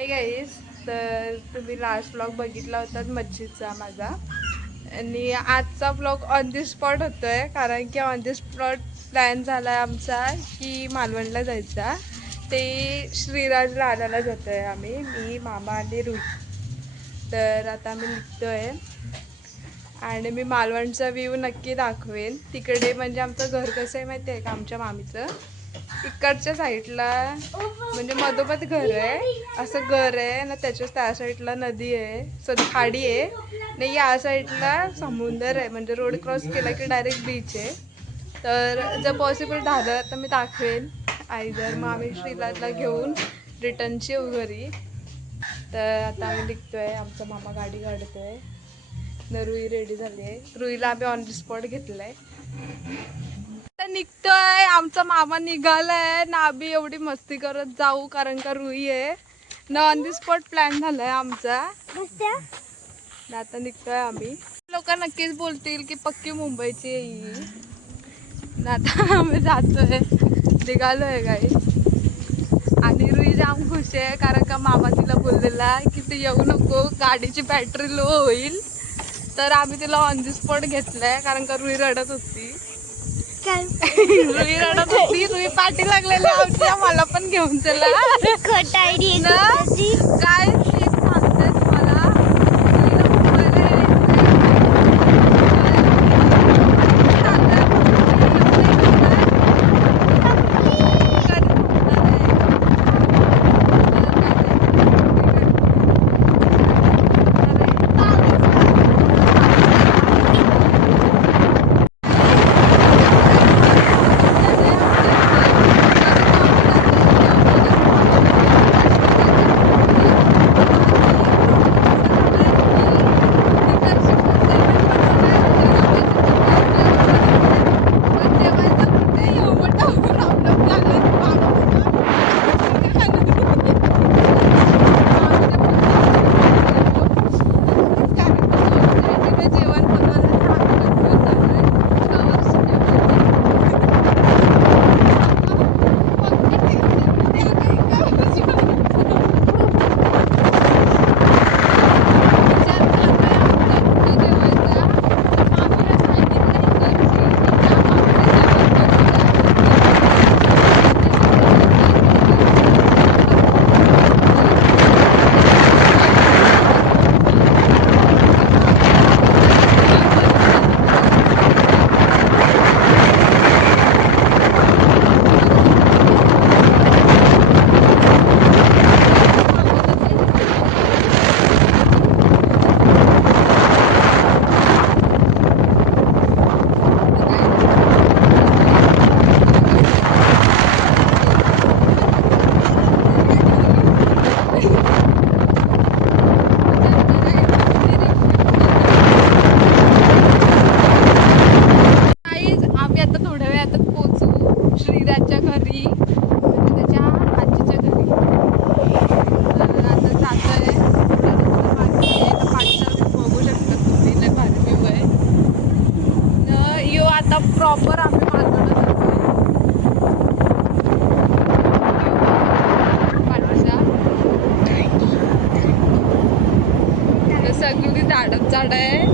Hi guys, तर तुम्ही last vlog बघितला होता मच्छीचा माझा. आणि आजचा व्लॉग ऑन दी स्पॉट होतोय, कारण की ऑन दी स्पॉट प्लॅन झाला आहे आमचा की मालवणला जायचा. ते श्रीराजला आणायला जातो आहे आम्ही, मी, मामा आणि रुई. तर आता आम्ही निघतोय आणि मी मालवणचा व्ह्यू नक्की दाखवेन. तिकडे म्हणजे आमचं घर कसं आहे माहिती आहे का, आमच्या मामीचं इकडच्या साईडला म्हणजे मधोमध घर आहे, असं घर आहे ना, त्याच्याच त्या साईडला नदी आहे, सॉरी खाडी आहे. नाही, या साईडला समुद्र आहे, म्हणजे रोड क्रॉस केला की डायरेक्ट बीच आहे. तर जर पॉसिबल झालं तर मी दाखवेन. आयदर मग आम्ही श्रीलाजला घेऊन रिटर्नची येऊ घरी. तर आता आम्ही निघतोय, आमचा मामा गाडी काढतोय न रुई रेडी झाली आहे. रुईला आम्ही ऑन द स्पॉट घेतलाय. निघतोय, आमचा मामा निघालाय ना. आम्ही एवढी मस्ती करत जाऊ कारण का रुई आहे ना. ऑन दी स्पॉट प्लॅन झालाय आमचा. आता निघतोय आम्ही. लोक नक्कीच बोलतील की पक्की मुंबईची आहे ही. आता आम्ही जातोय, निघालोय गाईस. आणि रुई जाम खुश आहे कारण का मामा तिला बोललेला की तू येऊ नको, गाडीची बॅटरी लो होईल. तर आम्ही तिला ऑन दी स्पॉट घेतलाय कारण का रुई रडत होती. रुई रडत होती, रुई पाठी लागलेली आमच्या, मला पण घेऊन चला. काय सांगते तुम्हाला, प्रॉपर आम्ही मालवणला सगळी झाडच झाड आहे.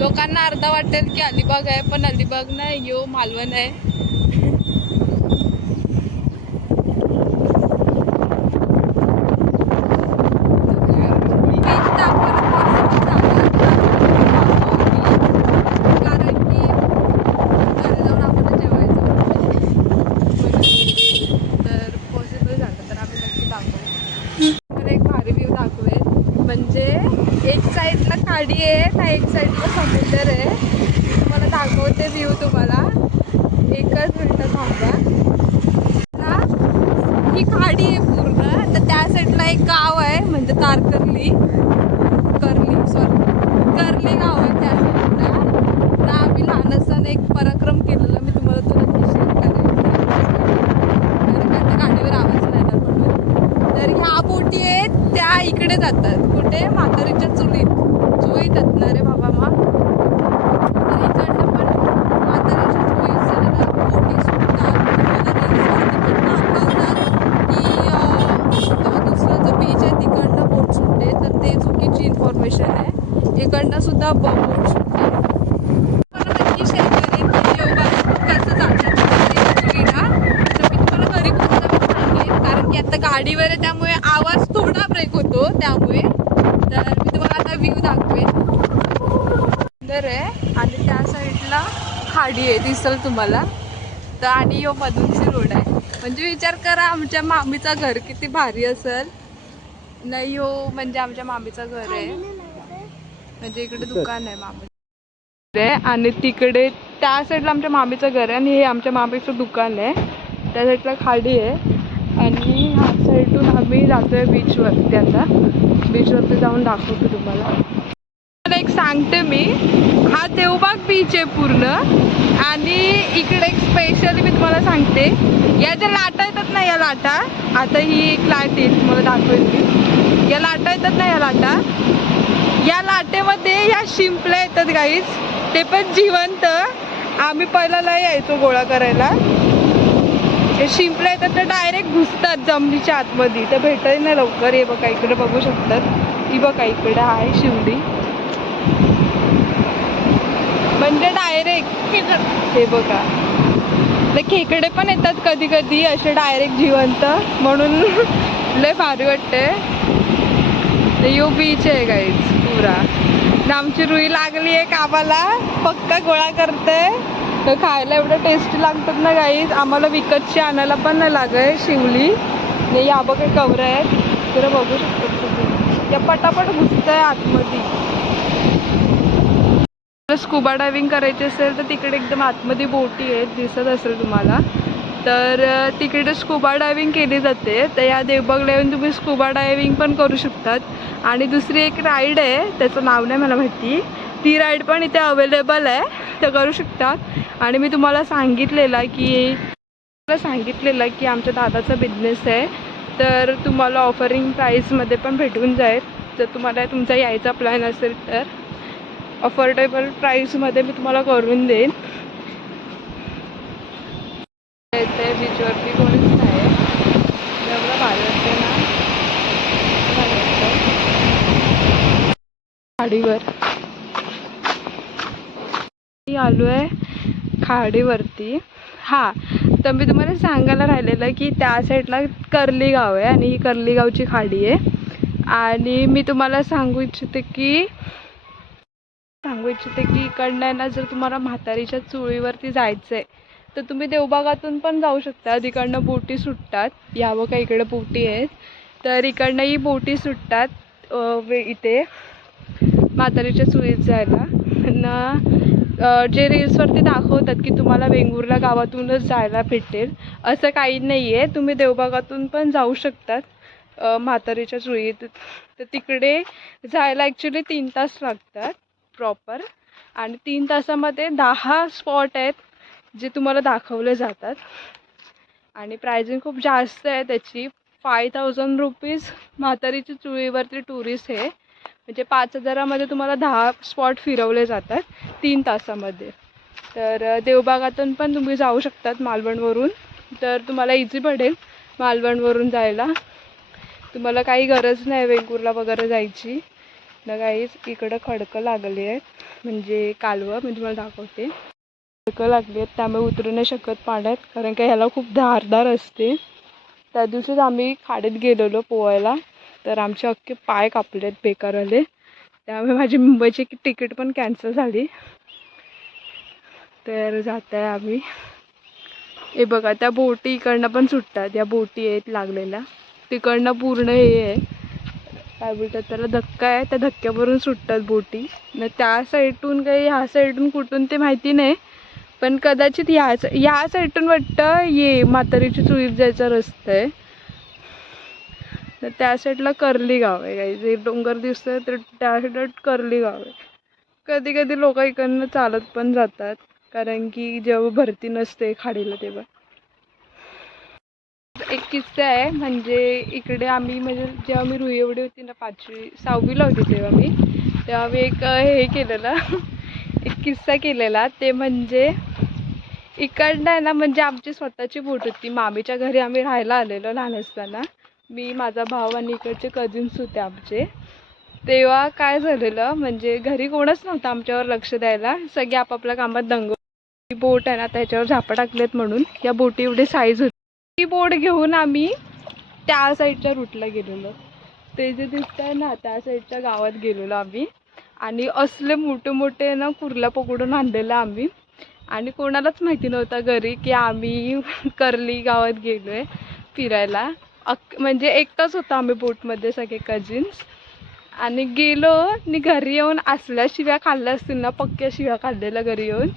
लोकांना अर्धा वाटेल की अलिबाग आहे, पण अलिबाग नाही, यो मालवण आहे. म्हणजे एक साईडला खाडी आहे ना, एक साईडला समुद्र आहे. तुम्हाला दाखवते व्ह्यू. तुम्हाला एकच मिनिट थांबा ना. ही खाडी आहे पूर्ण, तर त्या साईडला एक गाव आहे म्हणजे तारकर्ली, कर्ली गाव आहे त्या साईडला. तर आम्ही लहान असताना एक पराक्रम केलेला, मी तुम्हाला तो नक्की शेअर करेन कारण का त्या गाडीवर आवाज नाही येणार म्हणून. तर ह्या बोटी आहेत त्या इकडे जातात, कुठे, म्हातारीच्या चुईत असणार आहे बाबा मग. तर इकडनं पण म्हातारीच्या चुईत बोटी सुटतात. मला रील्सवर तिकडनं दाखवतात की दुसरा जो बीच आहे तिकडं आता गाडीवर आहे त्यामुळे आवाज थोडा ब्रेक होतो, त्यामुळे तर मी तुम्हाला आता व्ह्यू दाखवेन. सुंदर आहे आणि त्या साईडला खाडी आहे दिसल तुम्हाला. तर आणि यो मधूनची रोड आहे. म्हणजे विचार करा आमच्या मामीचं घर किती भारी असेल. नाही हो, म्हणजे आमच्या मामीचं घर आहे, म्हणजे इकडे दुकान आहे मामी आणि तिकडे त्या साईडला आमच्या मामीचं घर आहे आणि हे आमच्या मामीचं दुकान आहे. त्या साईडला खाडी आहे आणि ह्या साईडून आम्ही जातोय बीचवरती. आता बीचवरती जाऊन दाखवतो तुम्हाला. एक सांगते मी, हा देवबाग बीच आहे पूर्ण आणि इकडे एक स्पेशली मी तुम्हाला सांगते, या ज्या लाटा येतात ना, या लाटा, आता ही एक लाट येईल तुम्हाला दाखवेल मी. या लाटा येतात ना, या लाटेमध्ये या शिंपल्या येतात गाईज, ते पण जिवंत. आम्ही पहिला लय यायचो गोळा करायला. हे शिंपल्या येतात तर डायरेक्ट घुसतात जमिनीच्या आतमध्ये, तर भेटायला नाही लवकर. हे बघा इकडे बघू शकतात, ही बघा इकडे आहे शिवडी, म्हणजे डायरेक्ट हे बघा. ते खेकडे पण येतात कधी कधी असे डायरेक्ट जिवंत, म्हणून लय भारी वाटते. यो बीच आहे गाईज पुरा. आमची रुई लागली आहे कामाला, पक्का गोळा करते. तर खायला एवढं टेस्टी लागतात ना गाईज, आम्हाला विकतची आणायला पण नाही लागत. शिवली नाही, या बघा कवर आहेत, तर बघू शकतात तुम्ही. त्या पटापट घुसत आहे आतमध्ये. स्कुबा डायव्हिंग करायची असेल तर तिकडे एकदम आतमध्ये बोटी आहेत, दिसत असेल तुम्हाला. तर तिकडे स्कुबा डायव्हिंग केली जाते. तर या देवबागला येऊन तुम्ही स्कुबा डायव्हिंग पण करू शकतात. आणि दुसरी एक राईड आहे, त्याचं नाव नाही मला माहिती, ती राईड पण इथे अवेलेबल आहे, तर करू शकतात. आणि मी तुम्हाला सांगितलेलं की आमच्या दादाचा बिझनेस आहे, तर तुम्हाला ऑफरिंग प्राईसमध्ये पण भेटून जाईल. जर तुम्हाला तुमचा यायचा प्लॅन असेल तर अफोर्डेबल प्राईसमध्ये मी तुम्हाला करून देईन. इथे बीचवरती कोणीच नाही, एवढं भारी वाटते ना. खाडीवर आलो आहे, खाडीवरती. हां, तर मी तुम्हाला सांगायला राहिलेलं की त्या साईडला कर्ली गाव आहे आणि ही कर्ली गावची खाडी आहे. आणि मी तुम्हाला सांगू इच्छिते की इकडनं ना, जर तुम्हाला म्हातारीच्या चुळीवरती जायचं आहे तर तुम्ही देवबागातून पण जाऊ शकता. इकडनं बोटी सुटतात, या बघा इकडे बोटी आहेत, तर इकडनंही बोटी सुटतात इथे म्हातारीच्या चुळीत जायला. ना जे रील्सवरती दाखवतात की तुम्हाला वेंगुर्ला गावातूनच जायला भेटेल, असं काही नाही आहे. तुम्ही देवबागातून पण जाऊ शकतात म्हातारीच्या चुळीत. तर तिकडे जायला ॲक्च्युली 3 तास लागतात प्रॉपर, आणि 3 तासामध्ये 10 स्पॉट आहेत जे तुम्हाला दाखवले जातात. आणि प्राइसिंग खूप जास्त आहे त्याची, 5000 रुपीज म्हातारीच्या चुळीवरती टुरिस्ट आहे, म्हणजे 5000मध्ये तुम्हाला 10 स्पॉट फिरवले जातात 3 तासामध्ये. तर देवबागातून पण तुम्ही जाऊ शकतात मालवणवरून, तर तुम्हाला इझी पडेल मालवणवरून जायला. तुम्हाला काही गरज नाही वेंगुर्ला वगैरे जायची ना. काहीच इकडं खडकं लागली आहेत, म्हणजे कालवं मी तुम्हाला दाखवते, खडकं लागली आहेत, त्यामुळे उतरू नाही शकत पाण्यात, कारण का ह्याला खूप धारदार असते. त्या दिवशीच आम्ही खाडीत गेलेलो पोहायला, तर आमचे अख्खे पाय कापले आहेत बेकार आले, त्यामुळे माझी मुंबईची तिकीट पण कॅन्सल झाली. तर जात आहे आम्ही. हे बघा त्या बोटी इकडनं पण सुटतात, या बोटी आहेत लागलेल्या, तिकडनं पूर्ण हे आहे काय बोलतात त्याला, धक्का आहे, त्या धक्क्यावरून सुटतात बोटी. न त्या साईडून काही ह्या साईडून कुठून ते माहिती नाही, पण कदाचित ह्या साईडून वाटतं ये म्हातारीची चुळीत जायचा रस्ता आहे. तर त्या साईडला कर्ली गाव आहे काही, जे डोंगर दिसतंय तर त्या साईडला कर्ली गाव आहे. कधी कधी लोक इकडनं चालत पण जातात, कारण की जेव्हा भरती नसते खाडीला तेव्हा. एक किस्सा आहे, म्हणजे इकडे आम्ही, म्हणजे जेव्हा मी रुई एवढी होती ना, 5वी 6वीला होती तेव्हा मी एक हे केलेलं एक किस्सा केलेला. ते म्हणजे इकडनं आहे ना, म्हणजे आमची स्वतःची बोट होती, मामीच्या घरी आम्ही राहायला आलेलो लहान असताना, मी, माझा भाऊ आणि इकडचे कझिन्स होते आमचे. तेव्हा काय झालेलं, म्हणजे घरी कोणच नव्हतं आमच्यावर लक्ष द्यायला, सगळे आपापल्या कामात दंग. ही बोट आहे ना त्याच्यावर झापा टाकलेत म्हणून, या बोटी एवढी साईज होती. ती बोट घेऊन आम्ही त्या साईडच्या रूटला गेलेलो. ते जे दिसत आहे ना त्या साईडच्या गावात गेलेलो आम्ही. आणि असले मोठे मोठे ना कुर्ला पकडून आणलेलं आम्ही. आणि कोणालाच माहिती नव्हतं घरी की आम्ही कर्ली गावात गेलो आहे फिरायला. म्हणजे एकटाच होता आम्ही बोटमध्ये सगळे कझिन्स. आणि गेलो आणि घरी येऊन असल्या शिव्या खाल्ल्या असतील ना, पक्क्या शिव्या खाल्लेल्या घरी येऊन.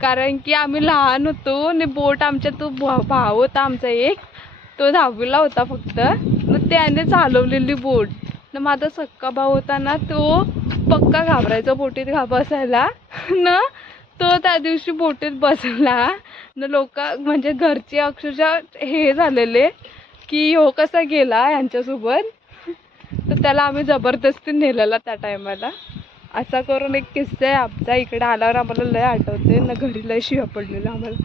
कारण की आम्ही लहान होतो आणि बोट आमच्या तो भाऊ होता आमचा एक, तो 10वीला होता फक्त. मग त्याने चालवलेली बोट. ना माझा सक्का भाऊ होता ना, तो पक्का घाबरायचा बोटीत बसायला ना. तो त्या दिवशी बोटीत बसला ना. लोक म्हणजे घरचे अक्षरशः हे झालेले की हो कसा गेला यांच्यासोबत. तर त्याला आम्ही जबरदस्ती नेलेला त्या टायमाला. असा करून एक किस्सा आहे आमचा. इकडे आल्यावर आम्हाला लय आठवते ना, घरी लय शिव्या पडलेला आम्हाला.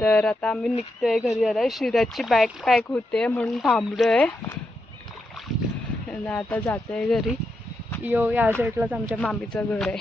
तर आता आम्ही निघतोय घरी. आला शिऱ्याची बॅग पॅक होते म्हणून थांबलोय आणि आता जातोय घरी. या साईडलाच आमच्या मामीचं घर आहे.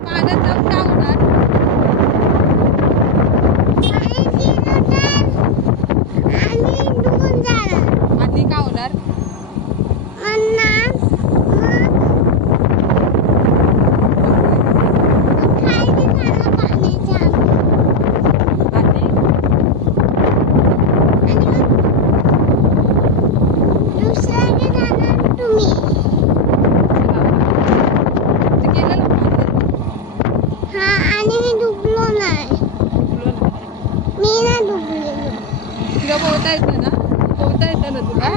पाण्यात जाऊन काय होणार? आणि काय होणार? तुला पोहता येतं ना? पोहता येतं ना तुला?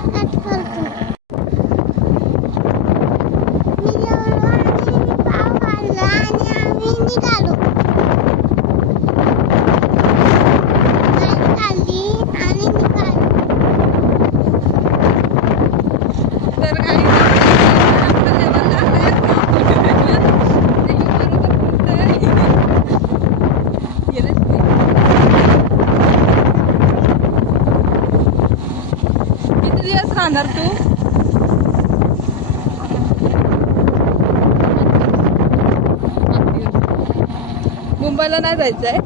तर काही किती दिवस राहणार तू? मुंबईला नाही जायचंय?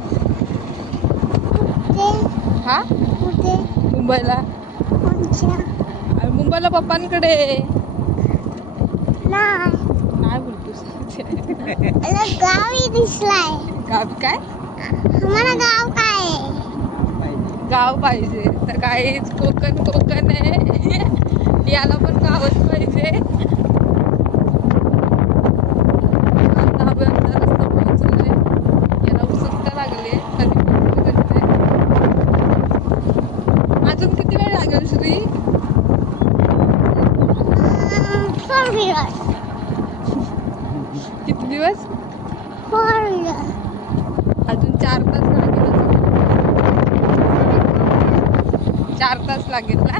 हा मुंबईला? मुंबईला पप्पांकडे नाही बोलतोस? गावी दिसलाय. गाव काय? आम्हाला गाव काय? गाव पाहिजे तर काहीच कोकण कोकण आहे. याला पण गावच पाहिजे. आता आपण रस्ता पोहोचलोय. याला उत्सुकता लागली. नाही फिरत. किती दिवस? 4 दिवस. अजून 4 तास लागेल. 4 तास लागेल ना.